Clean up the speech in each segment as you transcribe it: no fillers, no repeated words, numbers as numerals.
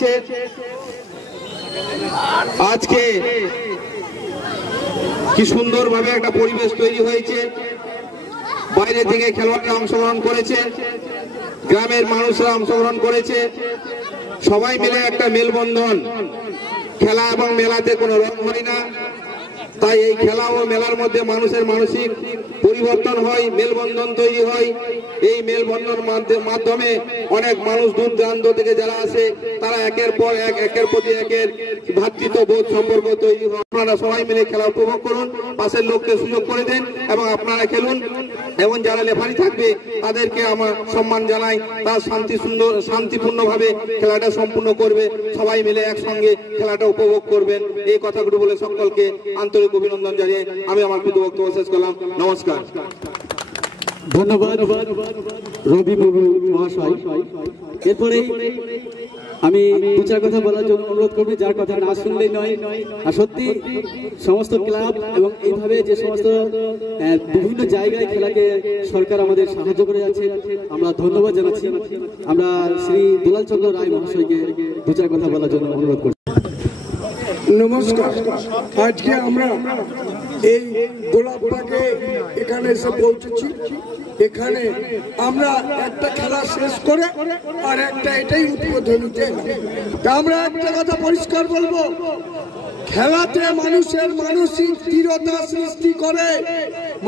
করেছে। আজকে কি সুন্দরভাবে একটা পরিবেশ তৈরি হয়েছে, বাইরে থেকে খেলোয়াড়রা অংশগ্রহণ করেছে, গ্রামের মানুষরা অংশগ্রহণ করেছে, সবাই মিলে একটা মেলবন্ধন। খেলা এবং মেলাতে কোনো রং হয় না, তাই এই খেলা ও মেলার মধ্যে মানুষের মানসিক পরিবর্তন হয়, মেলবন্ধন তৈরি হয়। এই মেলবন্ধন মাধ্যমে অনেক মানুষ দূর দূরান্ত থেকে যারা আসে তারা একের পর এক একের প্রতি একের ভ্রাতৃত্ববোধ সম্পর্ক তৈরি হয়। আপনারা সবাই মিলে খেলা উপভোগ করুন, পাশের লোককে সুযোগ করে দেন এবং আপনারা খেলুন। এবং যারা রেফারি থাকবে তাদেরকে আমার সম্মান জানাই, তারা শান্তিপূর্ণভাবে খেলাটা সম্পূর্ণ করবে, সবাই মিলে একসঙ্গে খেলাটা উপভোগ করবেন। এই কথাগুলো বলে সকলকে আন্তরিক অভিনন্দন জানিয়ে আমি আমার কিন্তু বক্তব্য শেষ করলাম। নমস্কার। ধন্যবাদ রবি বাবু মহাশয়। এরপরে আমি দু চার কথা বলার জন্য অনুরোধ করবো, যার কথা না শুনলেই নয়। আর সত্যি সমস্ত ক্লাব এবং এইভাবে যে সমস্ত বিভিন্ন জায়গায় খেলাকে সরকার আমাদের সাহায্য করে যাচ্ছে, আমরা ধন্যবাদ জানাচ্ছি। আমরা শ্রী দুলাল চন্দ্র রায় মহাশয়কে দু চার কথা বলার জন্য অনুরোধ করছি। নমস্কার। আজকে আমরা এই গোলাপবাগে এখানে এসে পৌঁছেছি। এখানে আমরা একটা খেলা শেষ করে আর একটা এটাই উদ্বোধনীতে আমরা একটা কথা পরিষ্কার বলবো, খেলাতে মানুষের মানসিক দৃঢ়তা সৃষ্টি করে,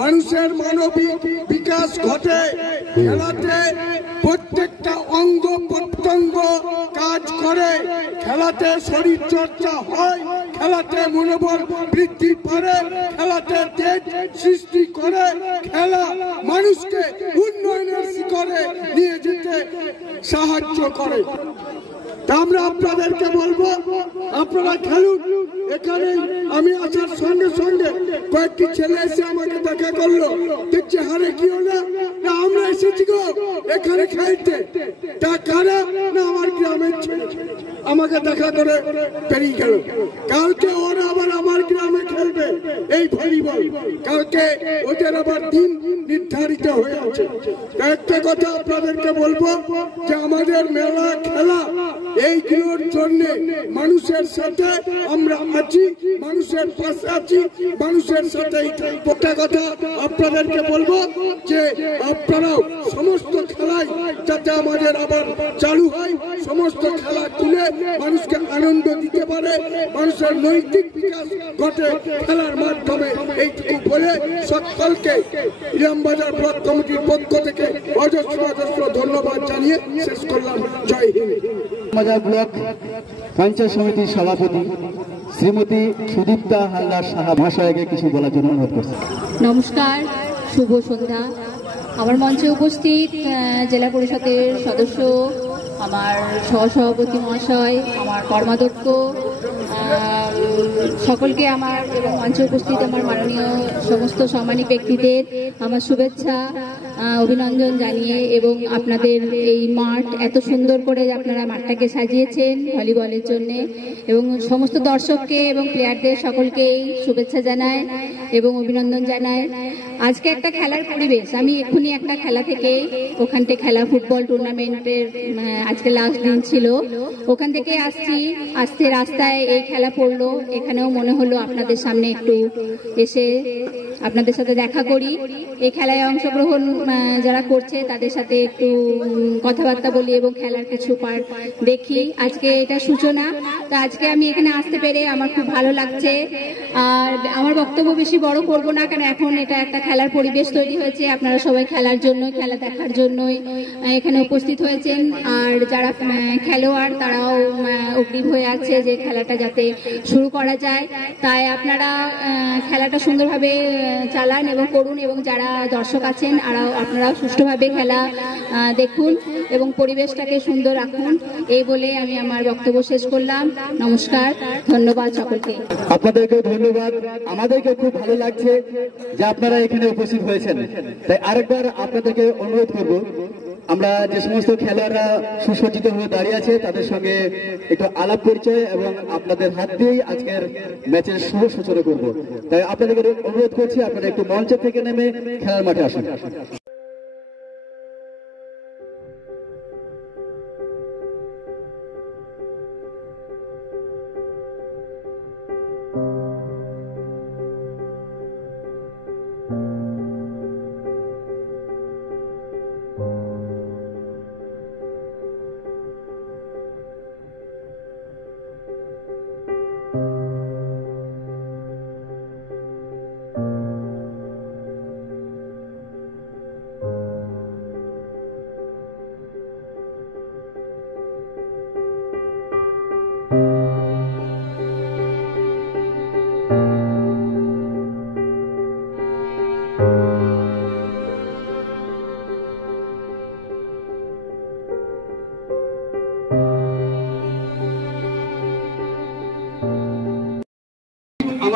মানুষের মানবিক বিকাশ ঘটে। খেলাতে প্রত্যেকটা অঙ্গ প্রত্যঙ্গ কাজ করে, খেলাতে শরীর চর্চা হয়, খেলাতে মনোবল বৃদ্ধি পারে, খেলাতে তেজ সৃষ্টি করে, খেলা মানুষকে উন্নয়নের শিখরে নিয়ে যেতে সাহায্য করে। আমরা আপনাদেরকে বলবো আপনারা খেলুন। এখানে আমি আসার সঙ্গে সঙ্গে কয়েকটি ছেলে এসে আমাকে দেখা করলো, দেখছি হারে কি হলো না আমরা এসেছি গো এখানে খেলতে। তা কারা না আমার গ্রামের ছেলে, আমাকে দেখা করে বেরিয়ে গেল। কালকে ওরা আবার আমার গ্রামে খেলবে এই ভলিবল, কালকে ওদের আবার দিন নির্ধারিত হয়ে আছে। একটা কথা আপনাদেরকে বলবো যে আমাদের মেলা খেলা এইগুলোর জন্য মানুষের সাথে আমরা আছি, মানুষের পাশে আছি, মানুষের সাথেই। একটা কথা আপনাদেরকে বলবো যে আপনারাও সমস্ত খেলাই যাতে আমাদের আবার চালু হয়, সমস্ত খেলা তুলে মানুষকে আনন্দ দিতে পারে, মানুষের নৈতিক বিকাশ ঘটে খেলার মাধ্যমে। এইটুকু বলে সকলকে ইলামবাজার ব্লক কমিটির পক্ষ থেকে অজস্র অজস্র ধন্যবাদ জানিয়ে শেষ করলাম। জয় হিন্দ। ইলামবাজার ব্লক পঞ্চায়েত সমিতির সভাপতি শ্রীমতী সুদীপ্তা হালদার সাহা মহাশয়কে কিছু বলার জন্য অনুরোধ করছি। নমস্কার, শুভ সন্ধ্যা। আমার মঞ্চে উপস্থিত জেলা পরিষদের সদস্য, আমার সহসভাপতি মহাশয়, আমার কর্মাধ্যক্ষ, সকলকে আমার এবং মঞ্চে উপস্থিত আমার মাননীয় সমস্ত সম্মানী ব্যক্তিদের আমার শুভেচ্ছা অভিনন্দন জানিয়ে, এবং আপনাদের এই মাঠ এত সুন্দর করে আপনারা মাঠটাকে সাজিয়েছেন ভলিবলের জন্য, এবং সমস্ত দর্শককে এবং প্লেয়ারদের সকলকেই শুভেচ্ছা জানায় এবং অভিনন্দন জানায়। আজকে একটা খেলার পরিবেশ, আমি এক্ষুনি একটা খেলা থেকে ওখান থেকে খেলা ফুটবল টুর্নামেন্টের আজকে লাস্ট দিন ছিল, ওখান থেকে আসতে রাস্তায় এই খেলা পড়লো। এখানেও মনে হলো আপনাদের সামনে একটু এসে আপনাদের সাথে দেখা করি। এই খেলায় অংশগ্রহণ যারা করছে তাদের সাথে একটু কথাবার্তা বলি এবং খেলার কিছু পার্ট দেখি। আজকে এটা সূচনা, তো আজকে আমি এখানে আসতে পেরে আমার খুব ভালো লাগছে। আর আমার বক্তব্য বেশি বড় করব না, কারণ এখন এটা একটা খেলার পরিবেশ তৈরি হয়েছে, আপনারা সবাই খেলার জন্য, খেলা দেখার জন্যই এখানে উপস্থিত হয়েছেন। আর যারা খেলোয়াড় তারাও অগ্রিম হয়ে আছে যে খেলাটা যাতে শুরু করা যায়, তাই আপনারা খেলাটা সুন্দরভাবে চালান এবং করুন, এবং যারা দর্শক আছেন আপনারাও সুষ্ঠুভাবে খেলা দেখুন এবং পরিবেশটাকে সুন্দর রাখুন। এই বলে আমি আমার বক্তব্য শেষ করলাম। নমস্কার, ধন্যবাদ সকলকে। আপনাদেরকে ধন্যবাদ। আমাদেরকে খুব ভালো লাগছে যে আপনারা এখানে উপস্থিত হয়েছেন। তাই আরেকবার আপনাদেরকে অনুরোধ করব, আমরা যে সমস্ত খেলোয়াড়রা সুসজ্জিত হয়ে দাঁড়িয়ে আছে তাদের সঙ্গে একটু আলাপ পরিচয় এবং আপনাদের হাত দিয়েই আজকের ম্যাচের শুভ সূচনা করব। তাই আপনাদেরকে অনুরোধ করছি আপনারা একটু মঞ্চ থেকে নেমে খেলার মাঠে আসুন।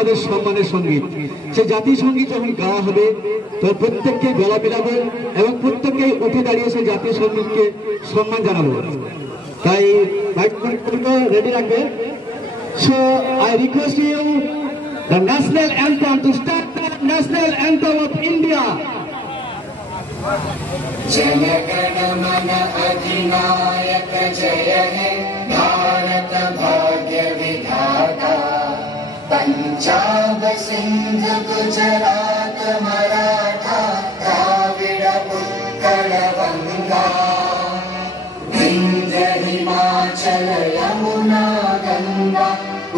আমাদের সম্মানের সঙ্গীত। সেই জাতীয় সঙ্গীত যখন গাওয়া হবে তখন প্রত্যেককে গলা মেলাবো এবং প্রত্যেককে উঠে দাঁড়িয়ে সেই জাতীয় সঙ্গীতকে সম্মান জানাবো। তাই মাইক্রোফোনটা রেডি রাখবে। So I request you the national anthem to start the national anthem of India. Jana Gana मन अधिनायक जय हे भारत भाग्य विधाता पंजाब सिंध गुजरात मराठा द्राविड़ उत्कल गंगा विंध्य हिमाचल यमुना गंगा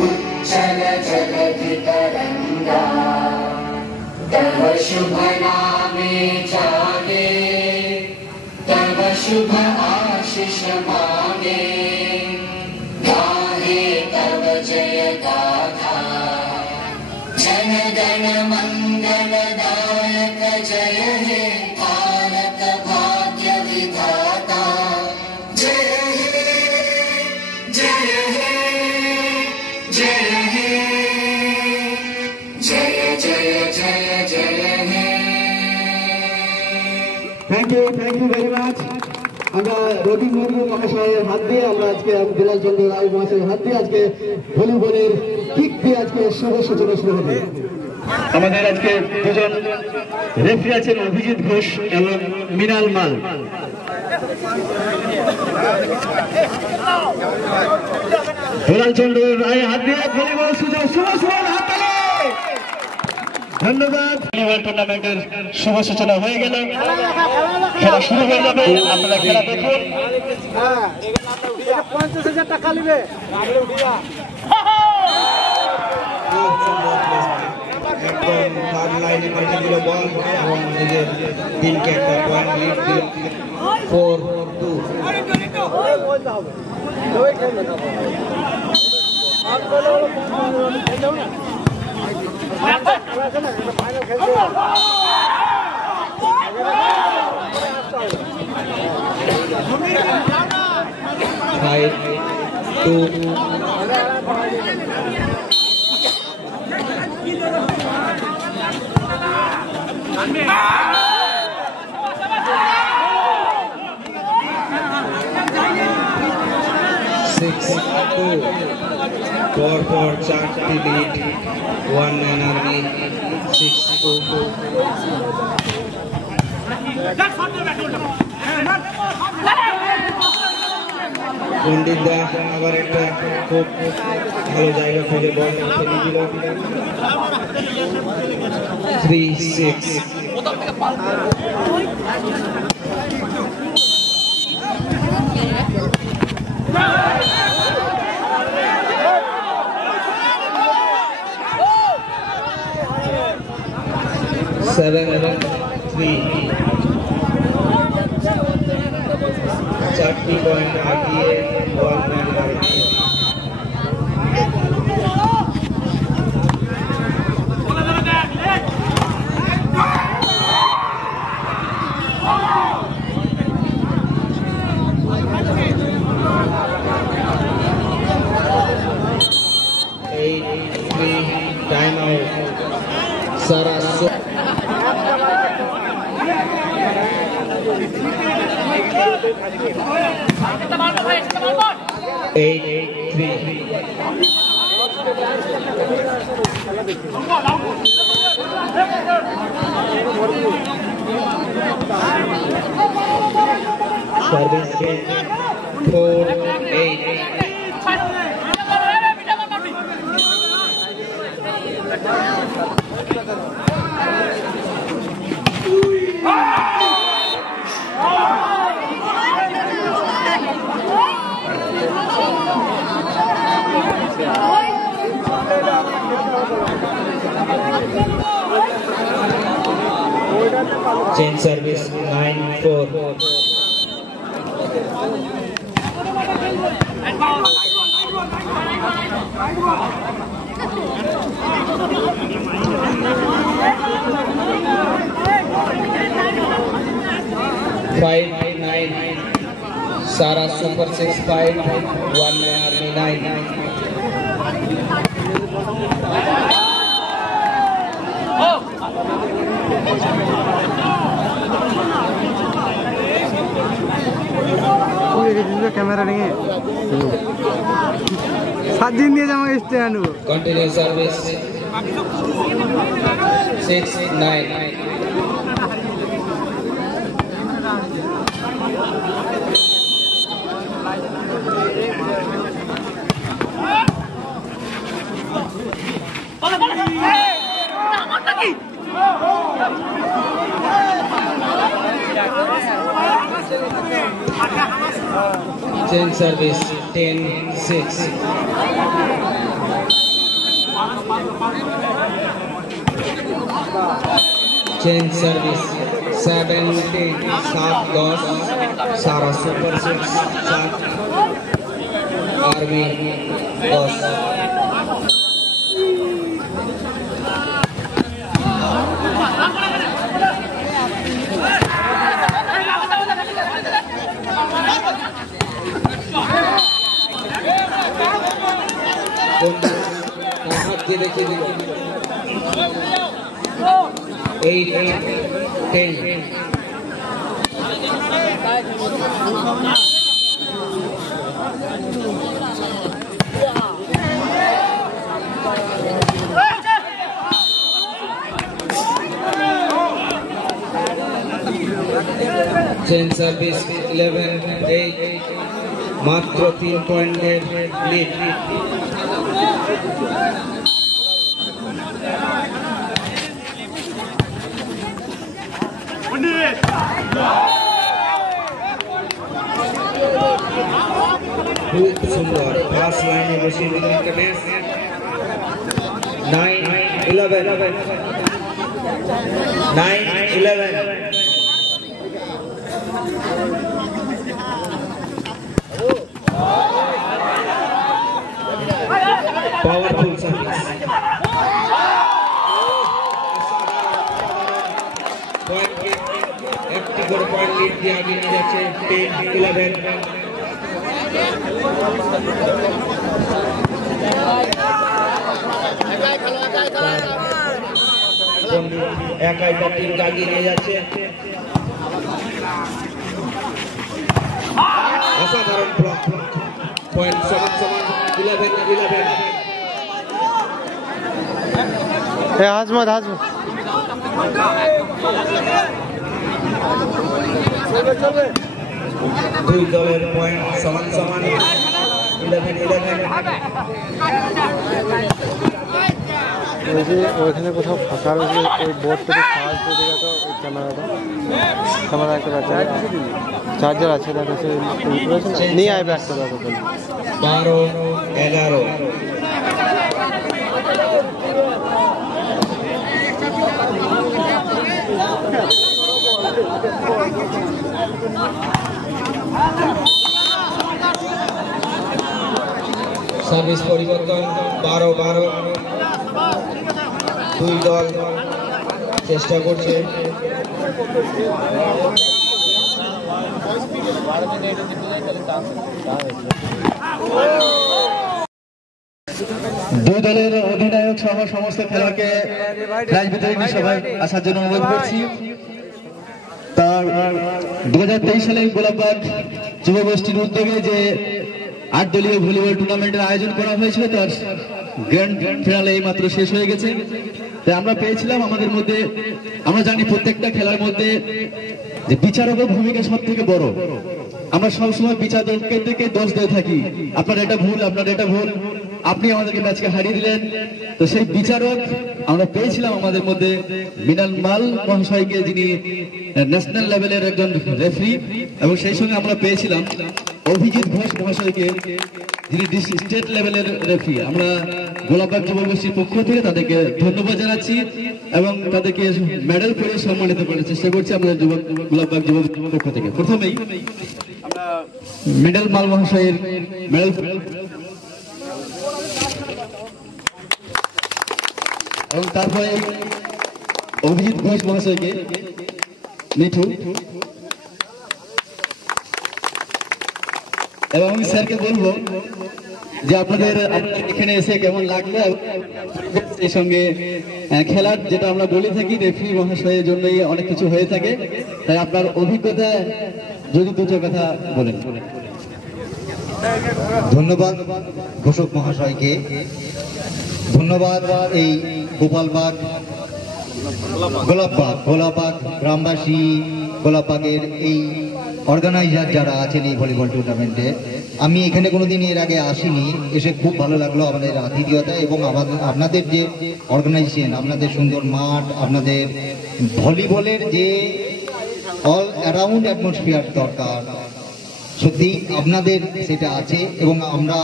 उच्चल जलधि तरंगा तव शुभ नामे जागे तव शुभ आशीष मांगे गाहे तव जय गाथा जन गण मंगल दायक जय हे भारत भाग्य विधाता जय हे जय हे जय हे जय जय जय जय हे Thank you very much. আমরা রবি মুর্মু মহাশয়ের হাত দিয়ে আমরা আজকে বিলাল চন্দ্র রায় মহাশয়ের হাত দিয়ে আজকে ভলিবলের কিক দিয়ে আজকে শুভ সূচনা শুরু হবে। আমাদের আজকে দুজন রেফারি আছেন অভিজিৎ ঘোষ এবং মৃণাল মাল। বিলাল চন্দ্র রায় হাত দিয়ে ভলিবল শুভ হাত তালি। ধন্যবাদ। ভলিবল টুর্নামেন্টের শুভ সূচনা হয়ে গেল, খেলা শুরু হয়ে যাবে। আপনারা খেলা দেখুন। 50,000 টাকা নিবে একদম থার্ড লাইনে পাল্টে দিল বল এবং নিজের টিমকে একটা পয়েন্ট লিড দিল 4-2। Five, two. 6-2 for চারটি লিড 1 man army 6-2 পণ্ডিত দা আবার একটা খুব ভালো জায়গা খুঁজে বল খেলে দিল 3-6 7-3 চারটি পয়েন্ট আগিয়ে বল ম্যান टाइम आउट सारा 8-3 सर्विस के 4-8 Change service 9-4 5-9 Sara Super 6-5 1 man army 9 camera নিয়ে 7 দিন দিয়ে আমাকে stand Continue service 6-9. Change service 10-6. Change service 17 7-10 Sara Super 6 7 Army 10. हाथ के देखिए 8-10. Change service 11-8. मात्र 3 पॉइंटेर लीड. खूब सुंदर पास लाइन बसी विकेट 9-11 पावरफुल सर्विस पॉइंट একটি করে পয়েন্ট লিড দিয়ে আগে নিয়ে যাচ্ছে 10-11 একাই ব্যাটিং আগিয়ে নিয়ে যাচ্ছে অসাধারণ ব্লক পয়েন্ট সমান 11-11 হাজমত দুই দলের পয়েন্ট সমান 11-11 ওইখানে কোথাও ফাঁকা রয়েছে ওই বোর্ড থেকে চার্জ দিয়ে দেখা তো ওই ক্যামেরা একটা ব্যাটারি চার্জার আছে দেখা যাচ্ছে নিয়ে আসবে একটা দেখো 12-11 সার্ভিস পরিবর্তন 12-12 দুই দল চেষ্টা করছে দুই দলের অধিনায়ক সহ সমস্ত খেলোয়াড়কে প্রাইজ বিতরণী সভায় আসার জন্য অনুরোধ করছি। তার 2023 সালে গোলাপবাগ যুবগোষ্ঠীর উদ্যোগে যে 8 দলীয় ভলিবল টুর্নামেন্টের আয়োজন করা হয়েছিল তার গ্র্যান্ড ফিনালে এই মাত্র শেষ হয়ে গেছে। তাই আমরা পেয়েছিলাম আমাদের মধ্যে, আমরা জানি প্রত্যেকটা খেলার মধ্যে যে বিচারকের ভূমিকা সব থেকে বড়। আমরা সবসময় বিচারকের থেকে দোষ দিয়ে থাকি, আপনার এটা ভুল, আপনার এটা ভুল, আপনি আমাদেরকে ম্যাচকে হারিয়ে দিলেন। তো সেই বিচারক আমরা পেয়েছিলাম আমাদের মধ্যে মিনাল মাল মহাশয়কে, যিনি ন্যাশনাল লেভেলের একজন রেফারি, এবং সেই সঙ্গে আমরা পেয়েছিলাম অভিজিৎ ঘোষ মহাশয়কে, যিনি স্টেট লেভেলের রেফারি। আমরা গোলাপবাগ যুবগোষ্ঠীর পক্ষ থেকে তাদেরকে ধন্যবাদ জানাচ্ছি এবং তাদেরকে মেডেল করে সম্মানিত করার চেষ্টা করছি আমাদের গোলাপবাগ যুবগোষ্ঠীর পক্ষ থেকে। প্রথমেই আমরা মিনাল মাল মহাশয়ের মেডেল এবং তারপরে অভিজিৎ ঘোষ মহাশয়কে মিঠু, এবং আমি স্যারকে বলবো যে আপনাদের এখানে এসে কেমন লাগলো, এই সঙ্গে খেলার যেটা আমরা বলে থাকি রেফারি মহাশয়ের জন্যই অনেক কিছু হয়ে থাকে, তাই আপনার অভিজ্ঞতা যদি দুটো কথা বলেন। ধন্যবাদ ঘোষক মহাশয়কে, ধন্যবাদ এই গোপালবাগ গোলাপবাগ গ্রামবাসী, গোলাপবাগের এই অর্গানাইজার যারা আছেন এই ভলিবল টুর্নামেন্টে। আমি এখানে কোনোদিন এর আগে আসিনি, এসে খুব ভালো লাগলো আমাদের আতিথেয়তা এবং আপনাদের যে অর্গানাইজেশন, আপনাদের সুন্দর মাঠ, আপনাদের ভলিবলের যে অল অ্যারাউন্ড অ্যাটমসফিয়ার দরকার, সত্যি আপনাদের সেটা আছে এবং আমরা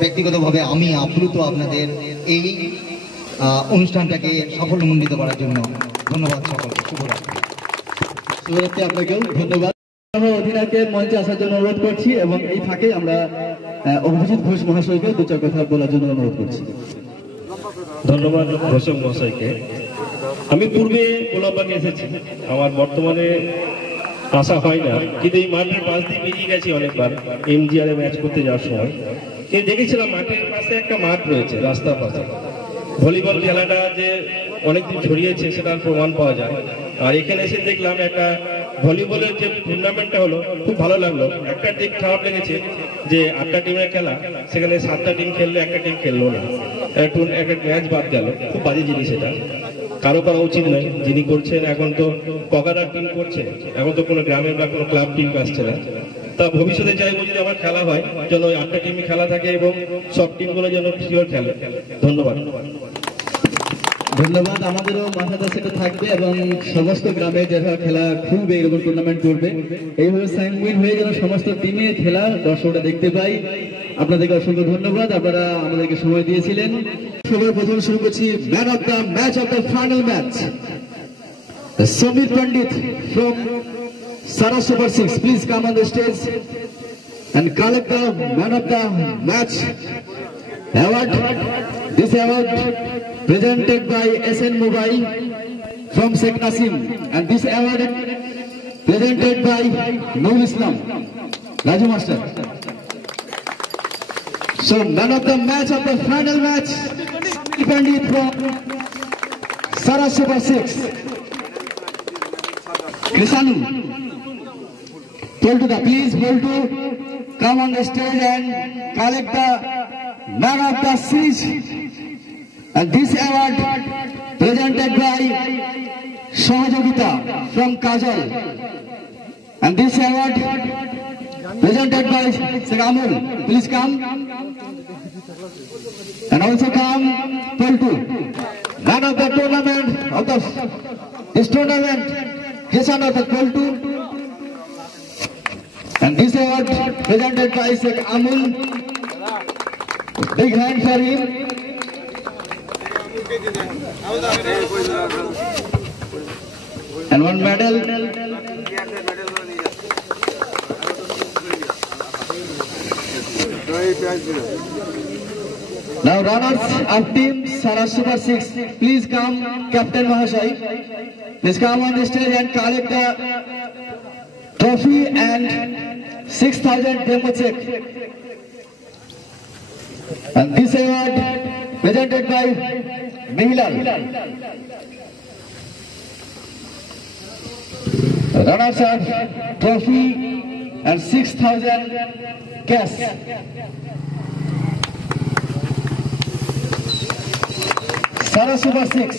ব্যক্তিগতভাবে আমি আপ্লুত আপনাদের এই অনুষ্ঠানটাকে সাফল্যমণ্ডিত করার জন্য। ধন্যবাদ সকলকে, শুভরাত্রি। শুভরাত্রি আপনাকেও ধন্যবাদ। আমরা অধিনায়কের মঞ্চে আসার জন্য অনুরোধ করছি এবং এই ফাঁকে আমরা অভিজিৎ ঘোষ মহাশয়কে দু চার কথা বলার জন্য অনুরোধ করছি। ধন্যবাদ ঘোষক মহাশয়কে। আমি পূর্বে গোলাপবাগে এসেছি, আমার বর্তমানে আসা হয় না, কিন্তু এই মাঠের পাশ দিয়ে বেরিয়ে গেছি অনেকবার এমজিআর ম্যাচ করতে যাওয়ার সময়। কিন্তু দেখেছিলাম মাঠের পাশে একটা মাঠ রয়েছে, রাস্তার পাশে ভলিবল খেলাটা যে অনেকদিন ছড়িয়েছে সেটার প্রমাণ পাওয়া যায়। আর এখানে এসে দেখলাম একটা ভলিবলের যে টুর্নামেন্টটা হলো, খুব ভালো লাগলো। একটা দিক খারাপ লেগেছে যে 8টা টিমের খেলা, সেখানে 7টা টিম খেললো, একটা টিম খেললো না, একটা ম্যাচ বাদ গেল। খুব বাজে জিনিস এটা, কারো করা উচিত নয়। যিনি করছেন, এখন তো কগাদার টিম করছে, এখন তো কোনো গ্রামের বা কোনো ক্লাব টিম আসছে না। তা ভবিষ্যতে চাইবো যদি আমার খেলা হয় যেন 8টা টিমই খেলা থাকে এবং সব টিমগুলো যেন শিওর খেলে। ধন্যবাদ। ধন্যবাদ। আমাদেরও মাথাটা সেটা থাকবে এবং সমস্ত গ্রামে যারা খেলা খুলবে, এরকম টুর্নামেন্ট করবে, এইভাবে সাইনউইন হয়ে যেন সমস্ত টিমে খেলা দর্শকরা দেখতে পাই। আপনাদেরকে অসংখ্য ধন্যবাদ, আপনারা আমাদেরকে সময় দিয়েছিলেন। সবার প্রথম শুরু করছি man of the match of the final match, Samir Pandit from Sara Super 6. Please come on the stage and collect the man of the match award. This award presented by SN Mobile from Sheikh Nasim, and this award presented by Noor Islam, Raju Master. So man of the match of the final match, Pandit from Sara Super 6. Krishanu, Poltuda, please Poltu, come on the stage and collect the man of the siege. And this award presented by Sahajogita from Kajal. And this award presented by Sagamul. Please come. And also come Poltu. Man of the tournament of this tournament, Jason of the Poltu. And this award presented by Sheikh Amul. Big hand for him. And one medal. Now runners of team Sara Super 6, please come, Captain Mahashai. Please come on the stage and collect the trophy and 6,000 demo check. And this award presented by Mihilal. Runners up trophy and 6,000 cash. Sara Super 6.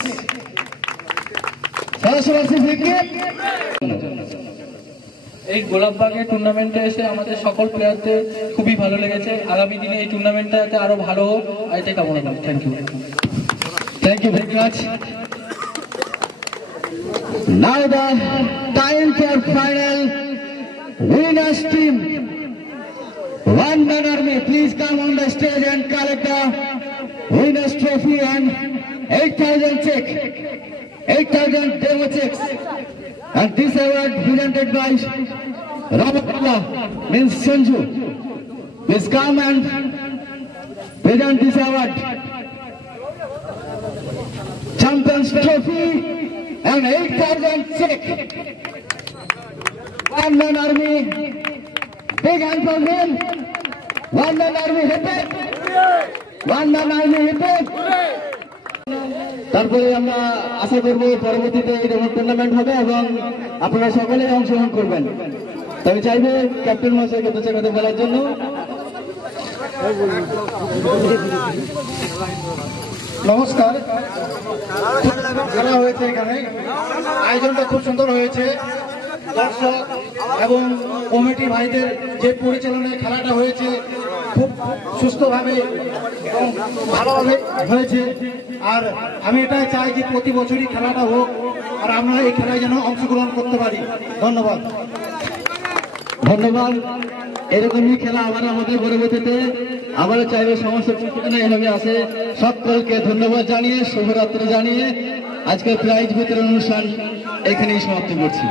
Sara Super 6 wicket. এই গোলাপবাগের টুর্নামেন্টে এসে আমাদের সকল প্লেয়ারদের খুবই ভালো লেগেছে। আগামী দিনে এই টুর্নামেন্টটাতে আরো ভালো হোক, এটাই কামনা করি। Thank you. Thank you very much. Now the time for final winners team. One man army, please come on the stage and collect the winners trophy and 8,000 check, 8,000 demo checks. And this award presented by Ramatullah, means Sanju. Please come and present this award. Champions trophy and 8,000 check. One man army, big hand for him. One man army, hip it. One man army, hip it. তারপরে আমরা আশা করব পরবর্তীতে এরকম tournament হবে এবং আপনারা সকলেই অংশগ্রহণ করবেন। তবে চাইবো ক্যাপ্টেন মহাশয়কে দু চার কথা বলার জন্য। নমস্কার, খেলা হয়েছে এখানে, আয়োজনটা খুব সুন্দর হয়েছে। দর্শক এবং কমিটি ভাইদের যে পরিচালনায় খেলাটা হয়েছে খুব সুস্থভাবে এবং ভালোভাবে হয়েছে। আর আমি এটাই চাই যে প্রতি বছরই খেলাটা হোক আর আমরা এই খেলায় যেন অংশগ্রহণ করতে পারি। ধন্যবাদ। ধন্যবাদ। এরকমই খেলা আবার আমাদের পরবর্তীতে আবার চাইবে সমস্ত এভাবে আসে। সকলকে ধন্যবাদ জানিয়ে শুভরাত্রি জানিয়ে আজকের প্রাইজ বিতরণ অনুষ্ঠান এখানেই সমাপ্ত করছি।